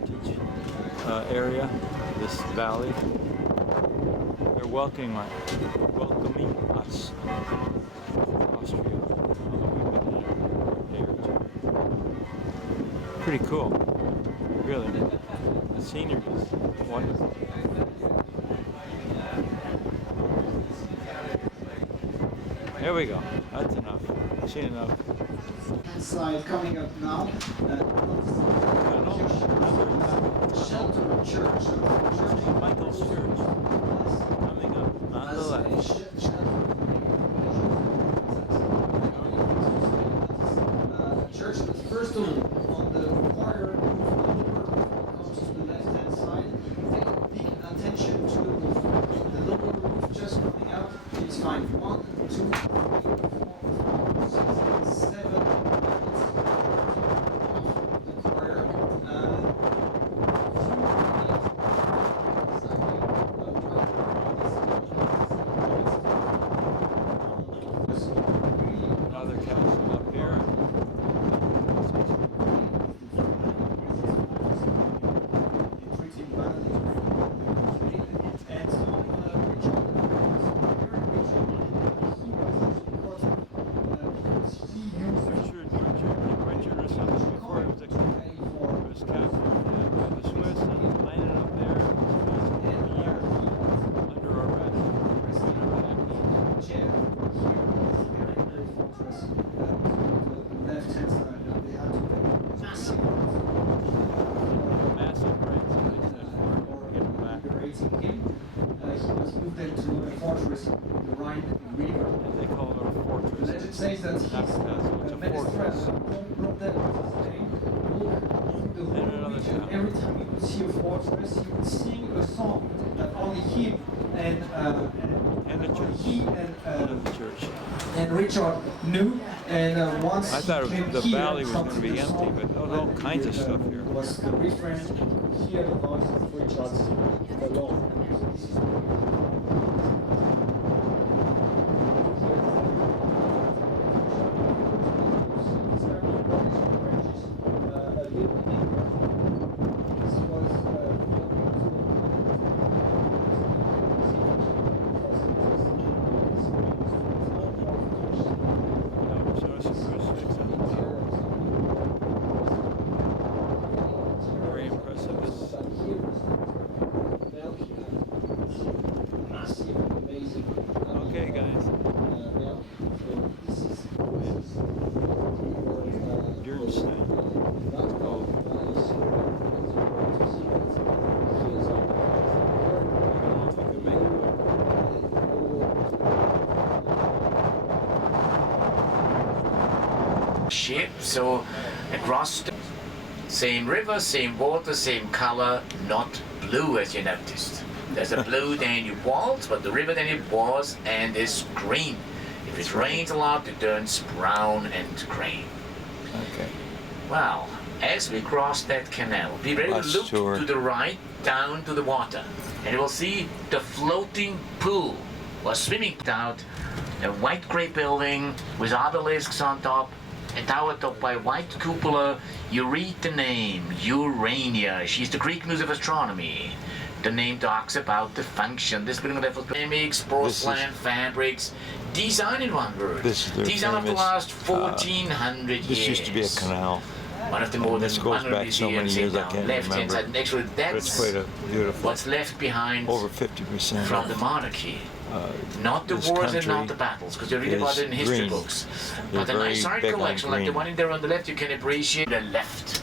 heritage area, this valley. They're welcoming us. Austria. Pretty cool. Really. The scenery is wonderful. There we go. That's enough. I've seen enough. Side coming up now. Shelter Church. Michael's Church. Coming up on the left. Church is first of all on the choir comes to the left-hand side. Pay big attention to the roof. The lower roof just coming out. It's fine. 1, 2, 3, 4, 5, 6, 7. Says that he's every time he would see a fortress, he would sing a song that only him and the church. He and the church. And Richard knew. And once I thought the valley was going to be empty, song, but there's all kinds of stuff here. Was the refrain, hear the voice of Richard alone. Okay, guys. Ship, so across the same river, same water, same color, not blue as you noticed. There's a blue Danube waltz, but the river Danube was and is green. If it rains a lot, it turns brown and grey. Okay. Well, as we cross that canal, be ready to look to the right, down to the water, and you will see the floating pool was swimming out, a white grey building with obelisks on top, a tower topped by white cupola. You read the name, Urania. She's the Greek muse of astronomy. The name talks about the function. This building of ceramics, porcelain, fabrics, design in one word. Design of the last 1400 years. This used to be a canal. One of the more than 100 museums so many years, I can't left-hand side. And actually, that's quite a beautiful, what's left behind over 50% from the monarchy. Not the wars and not the battles, because you read about it in history books. But a nice art collection, like the one in there on the left, you can appreciate the left.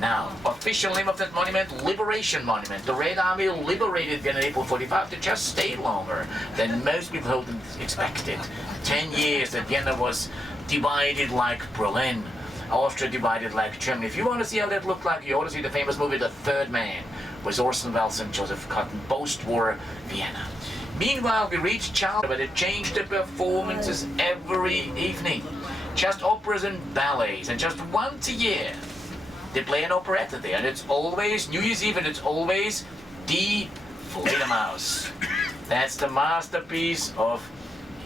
Now, official name of that monument, Liberation Monument. The Red Army liberated Vienna in April 45 to just stay longer than most people had expected. 10 years that Vienna was divided like Berlin. Austria divided like Germany. If you want to see how that looked like, you ought to see the famous movie The Third Man with Orson Welles and Joseph Cotton, post-war Vienna. Meanwhile, we reached Charles, but it changed the performances every evening. Just operas and ballets, and just once a year they play an operetta there, and it's always New Year's Eve, and it's always Die Fledermaus. That's the masterpiece of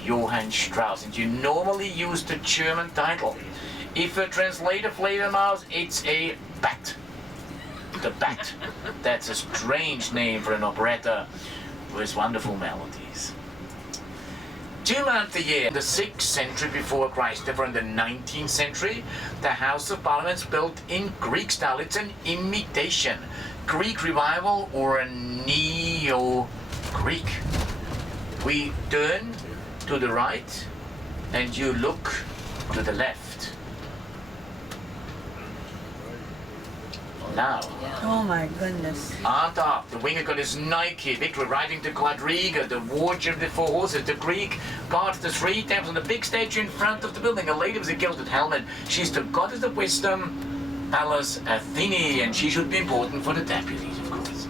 Johann Strauss, and you normally use the German title. If you translate a Fledermaus, it's a bat. The Bat. That's a strange name for an operetta with wonderful melodies. 2 months a year, in the 6th century before Christ, therefore in the 19th century, the House of Parliament is built in Greek style. It's an imitation. Greek revival or a neo-Greek. We turn to the right and you look to the left. Now. Oh my goodness. On top, the winger god is Nike, victory riding the quadriga, the warrior of the 4 horses, the Greek god of the 3 temples, on the big statue in front of the building. A lady with a gilded helmet. She's the goddess of wisdom, Pallas Athene, and she should be important for the deputies, of course.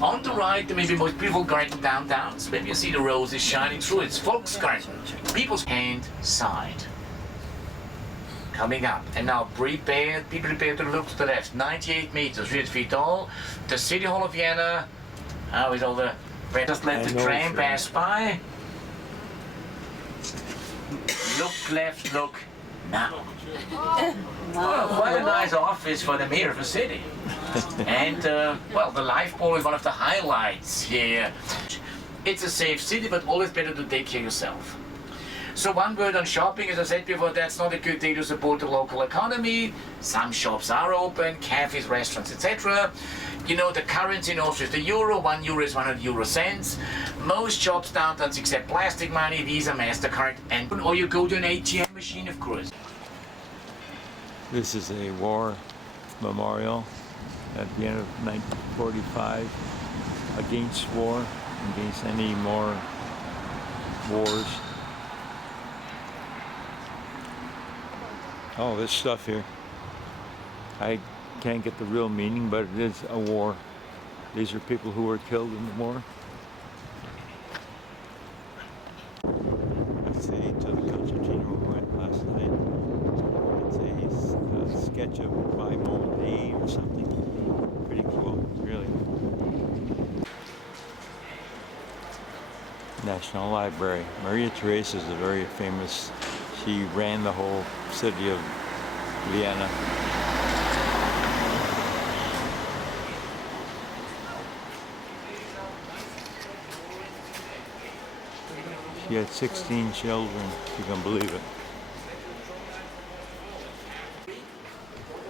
On the right, the maybe most beautiful garden downtown. So maybe you see the roses shining through. It's Volksgarten, people's hand side. Coming up, and now be prepared to look to the left. 98 meters, 300 feet tall. The City Hall of Vienna. With all the just let the train pass by. Look left, look now. Well, quite a nice office for the mayor of the city. And well, the life ball is one of the highlights here. It's a safe city, but always better to take care of yourself. So one word on shopping, as I said before, that's not a good day to support the local economy. Some shops are open, cafes, restaurants, etc. You know, the currency in Austria is the euro. 1 euro is 100 euro cents. Most shops downtown accept plastic money, Visa, MasterCard, and or you go to an ATM machine, of course. This is a war memorial at the end of 1945 against war, against any more wars. Oh, this stuff here. I can't get the real meaning, but it is a war. These are people who were killed in the war. Let's see, to the concertina we went last night. It's a sketch of by Monet or something. Pretty cool, really. National Library. Maria Theresa is a very famous. She ran the whole city of Vienna. She had 16 children, if you can believe it.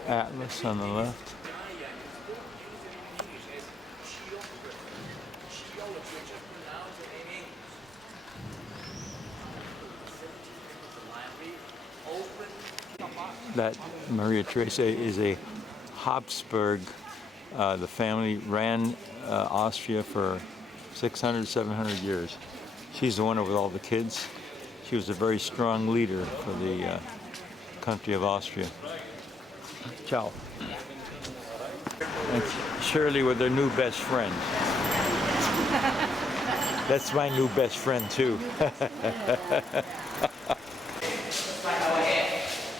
Atlas on the left. That Maria Theresa is a Habsburg. The family ran Austria for 600, 700 years. She's the one with all the kids. She was a very strong leader for the country of Austria. Ciao. And Shirley with her new best friend. That's my new best friend too.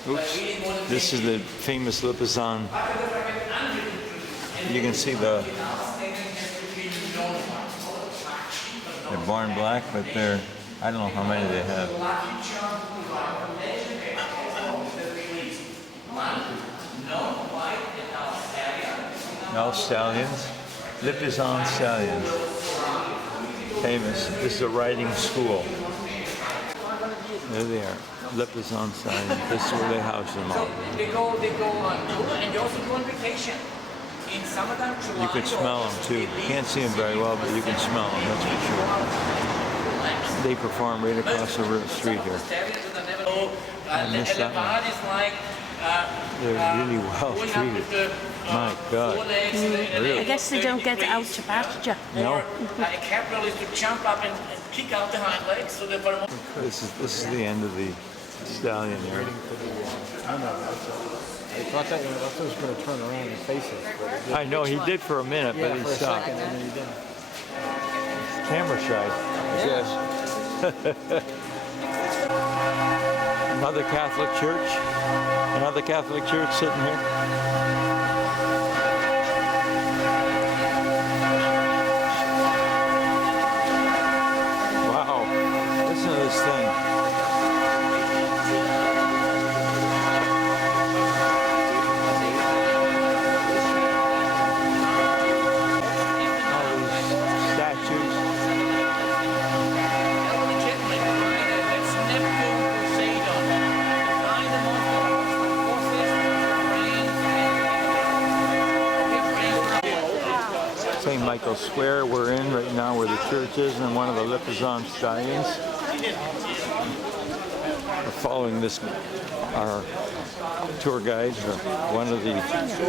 Oops. This is the famous Lipizzan. You can see they're born black, but I don't know how many they have. All stallions. Lipizzan stallions. Famous. This is a riding school. There they are. Lipizzan stallions. This is where they house them all. They go on tour and they also go on vacation. In summertime, July, you could smell them too. You can't see them very well, but you can smell them, that's for sure. They perform right across the street here. I missed that one. They're really well treated. My God. Really? I guess they don't get out to pasture. No. A capital is to jump up and kick out the hind legs. So this is the end of the stallion here. I thought that he was going to turn around and face it. I know, he did for a minute, but he stopped. And then he didn't. Camera shy, I guess. Another Catholic church. Another Catholic church sitting here. Wow, listen to this thing. Michael Square we're in right now, where the church is, and one of the Mazzone stallions. We're following this, our tour guide, or one of the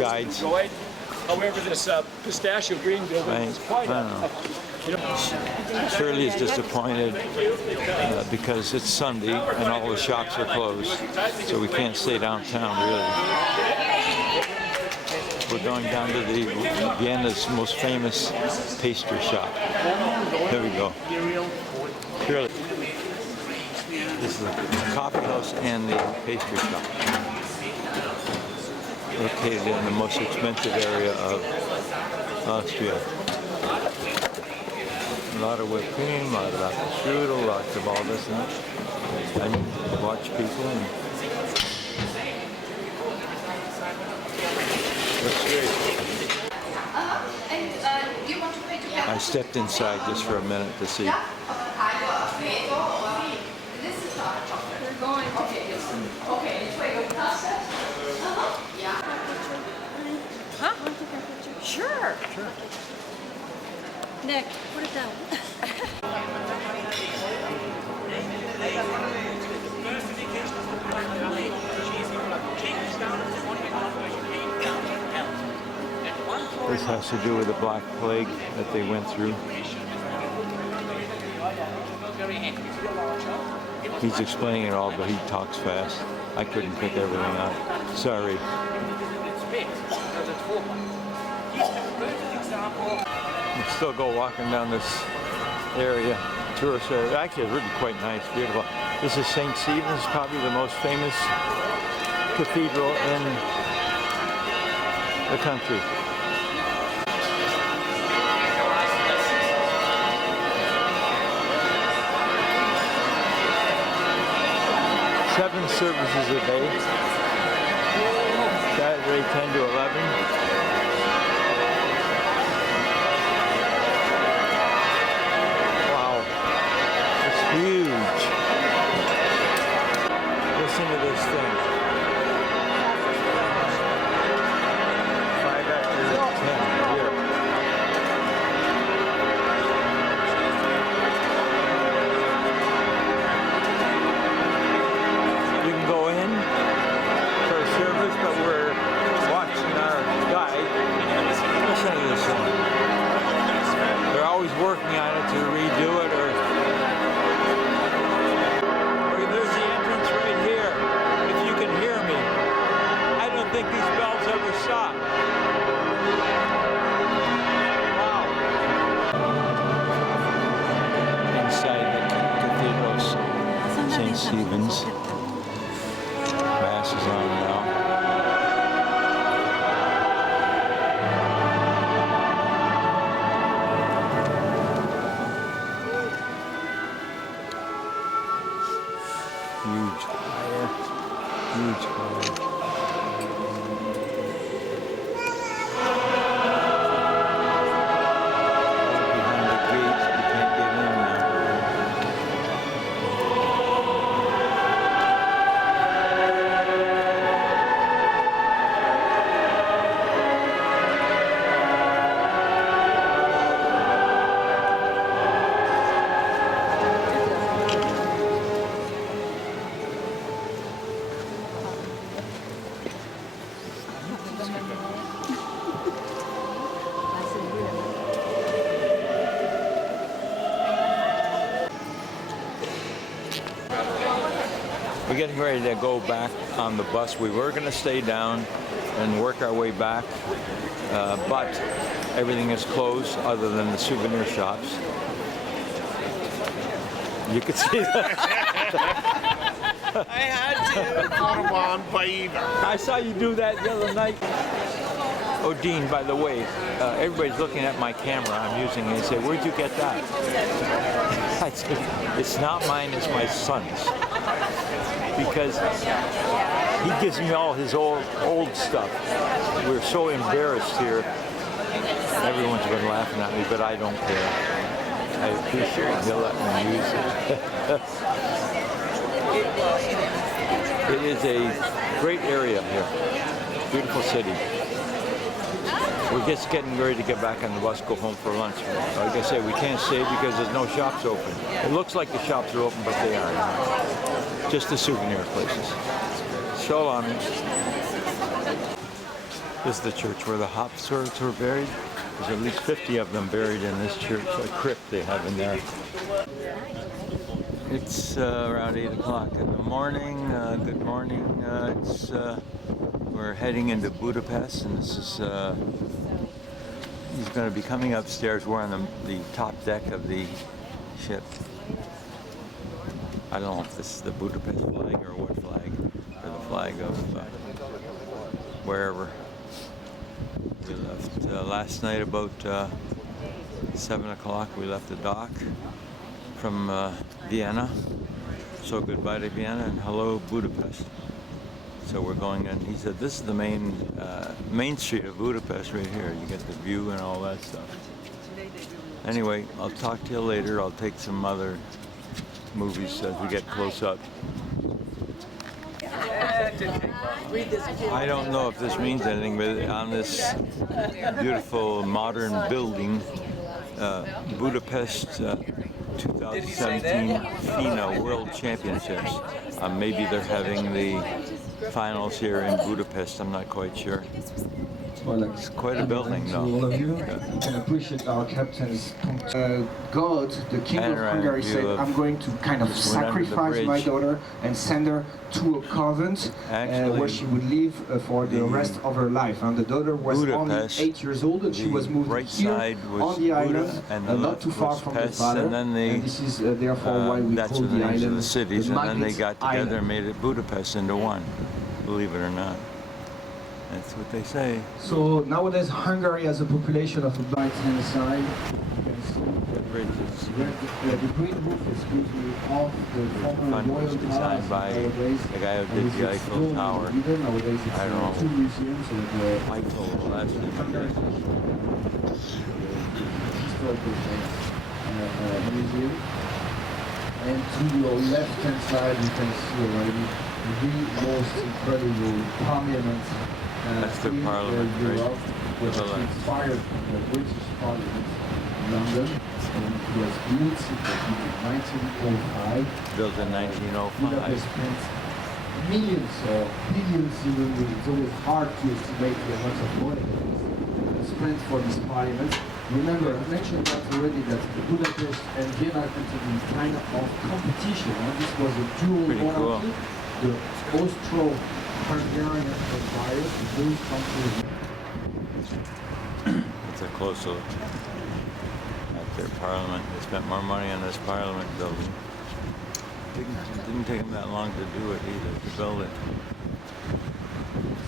guides. However, this pistachio green building is quite Shirley is disappointed because it's Sunday and all the shops are closed, so we can't stay downtown really. We're going down to the Vienna's most famous pastry shop. There we go. Shirley. This is the coffee house and the pastry shop, located in the most expensive area of Austria. A lot of whipped cream, a lot of apple strudel, lots of all this and that. And watch people and looks great. I stepped inside just for a minute to see. Huh? Sure. Nick, put it down. This has to do with the Black Plague that they went through. He's explaining it all, but he talks fast. I couldn't pick everything out. Sorry. We still go walking down this area, tourist area. Actually, it's really quite nice, beautiful. This is St. Stephen's, probably the most famous cathedral in the country. Seven services a day, Saturday 10 to 11. Wow, it's huge. Listen to this thing. 5 after 10 here. But we're watching our guide. Listen to this thing. They're always working on it to redo it, or there's the entrance right here. If you can hear me, I don't think these bells ever stop. Wow. Inside the cathedral, St. Stephen's. Mass is on now. Huge choir. Huge choir. Behind the gate, you can't get in now. We're getting ready to go back on the bus. We were going to stay down and work our way back, but everything is closed other than the souvenir shops. You could see that. I had to put them on Baiva. I saw you do that the other night. Oh, Dean, by the way, everybody's looking at my camera I'm using and they say, where'd you get that? I said, it's not mine, it's my son's. Because he gives me all his old stuff. We're so embarrassed here. Everyone's been laughing at me, but I don't care. I appreciate he'll let me use it. It is a great area here. Beautiful city. We're just getting ready to get back on the bus, go home for lunch. Like I say, we can't stay because there's no shops open. It looks like the shops are open, but they aren't. Just the souvenir places. Shalom. This is the church where the Habsburgs were buried. There's at least 50 of them buried in this church, a crypt they have in there. It's around 8 o'clock in the morning. Good morning. We're heading into Budapest, and this is he's going to be coming upstairs. We're on the top deck of the ship. I don't know if this is the Budapest flag or what flag, or the flag of wherever. We left last night about 7 o'clock. We left the dock from Vienna. So goodbye to Vienna and hello Budapest. So we're going in. He said this is the main street of Budapest right here. You get the view and all that stuff. Anyway, I'll talk to you later. I'll take some other movies as we get close up. I don't know if this means anything, but on this beautiful modern building, Budapest 2017 FINA World Championships. Maybe they're having the finals here in Budapest. I'm not quite sure. Well, it's quite a building, though. To all of you, you can appreciate our captain's. God, the King of Hungary, said, "I'm going to kind of sacrifice my daughter and send her to a convent where she would live for the rest of her life." And the daughter was Budapest, only 8 years old, and she was moved here on the island, not too far from the father. And then they, this is therefore why we that's call the the names of island the cities, the and then they Magnet got together Island. and made it Budapest into one. Believe it or not. That's what they say. So nowadays Hungary has a population of about right-hand side. You can see the green roof is usually off the former royal was designed by the guy who did the Eiffel Tower. Nowadays it's I don't know. two museums. Eiffel, that's Hungary historical museum. And to your left-hand side you can see already the most incredible parliament. That's the parliament, right? Europe, which is inspired from the British Parliament in London, and it was built in 1905. Built in 1905. Budapest spent millions or billions, even it's always hard to estimate the amount of money spent for this parliament. Remember, I mentioned that already, that Budapest and Vienna entered in kind of competition. This was a dual monarchy. The Austro-Hungarian Empire, both countries. It's a close look at their parliament. They spent more money on this parliament building. Didn't take them that long to do it either, to build it.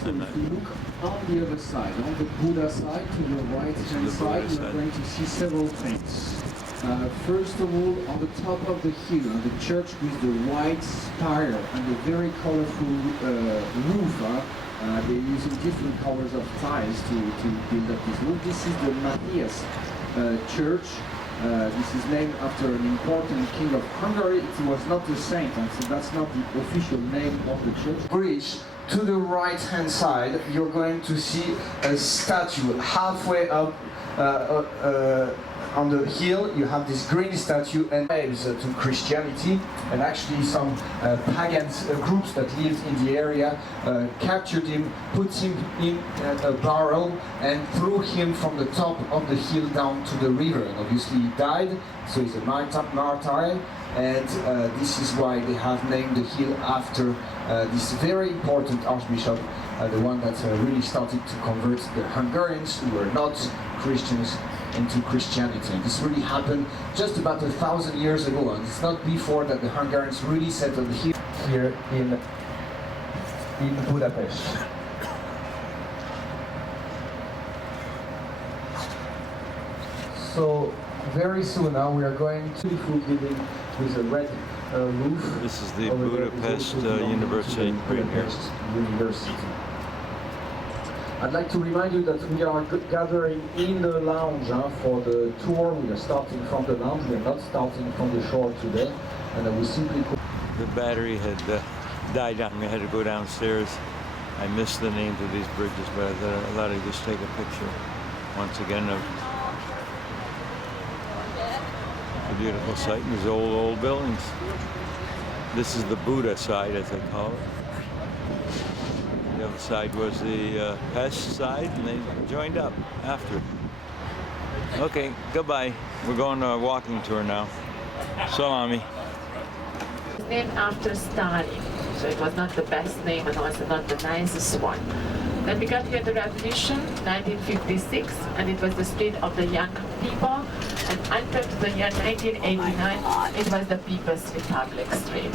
So if you look on the other side, on the Buddha side, to the right-hand side, you're going to see several things. First of all, on the top of the hill, on the church with the white spire and the very colorful roof, they're using different colors of tiles to build up this roof. This is the Matthias church. This is named after an important king of Hungary. It was not a saint, and so that's not the official name of the church. Bridge. To the right-hand side, you're going to see a statue halfway up on the hill. You have this green statue and names to Christianity, and actually some pagan groups that lived in the area captured him, put him in a barrel, and threw him from the top of the hill down to the river. And obviously he died, so he's a martyr. And this is why they have named the hill after this very important archbishop, the one that really started to convert the Hungarians who were not Christians into Christianity. And this really happened just about 1,000 years ago, and it's not before that the Hungarians really settled here in Budapest. So very soon now we are going to the full building with a red roof. This is the Budapest University right here. University. I'd like to remind you that we are gathering in the lounge for the tour. We are starting from the lounge. We are not starting from the shore today. And we simply... The battery had died on me. I had to go downstairs. I missed the names of these bridges, but I thought I'd just take a picture. once again, of a beautiful sight in these old buildings. This is the Buddha side, as they call it. The other side was the pest side, and they joined up after. Okay, goodbye. We're going on a walking tour now. Salami. Named after Stalin, so it was not the best name and also not the nicest one. Then we got here the revolution, 1956, and it was the street of the young people. And until the year 1989, it was the People's Republic Street.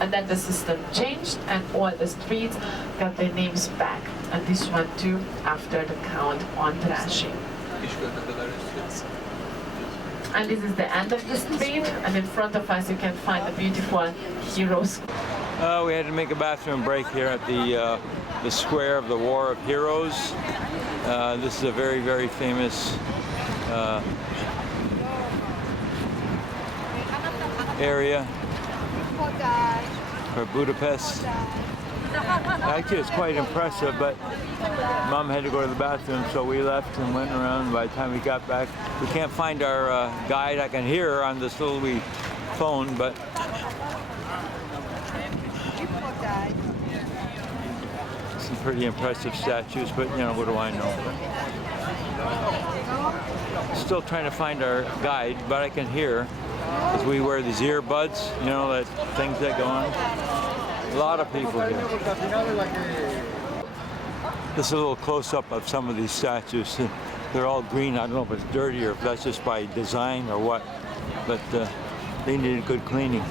And then the system changed, and all the streets got their names back. And this one too, after the Count Andrássy. And this is the end of the street, and in front of us you can find the beautiful Heroes. We had to make a bathroom break here at the square of the War of Heroes. This is a very famous area for Budapest. Actually, it's quite impressive, but Mom had to go to the bathroom, so we left and went around. By the time we got back, we can't find our guide. I can hear her on this little wee phone, but some pretty impressive statues, but you know, what do I know? Still trying to find our guide, but I can hear, because we wear these earbuds, you know, that things that go on. A lot of people here. This is a little close-up of some of these statues. They're all green. I don't know if it's dirty or if that's just by design or what, but they needed good cleaning.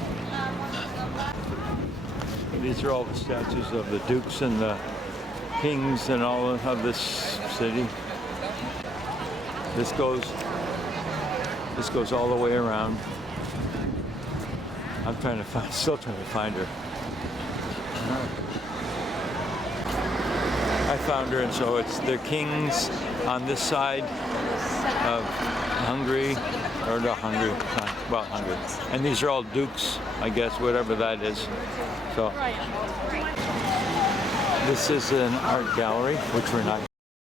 These are all the statues of the dukes and the kings and all of this city. This goes all the way around. I'm still trying to find her. I found her, and so it's the kings on this side of Hungary, or not Hungary, well, Hungary. And these are all dukes, I guess, whatever that is. So this is an art gallery, which we're not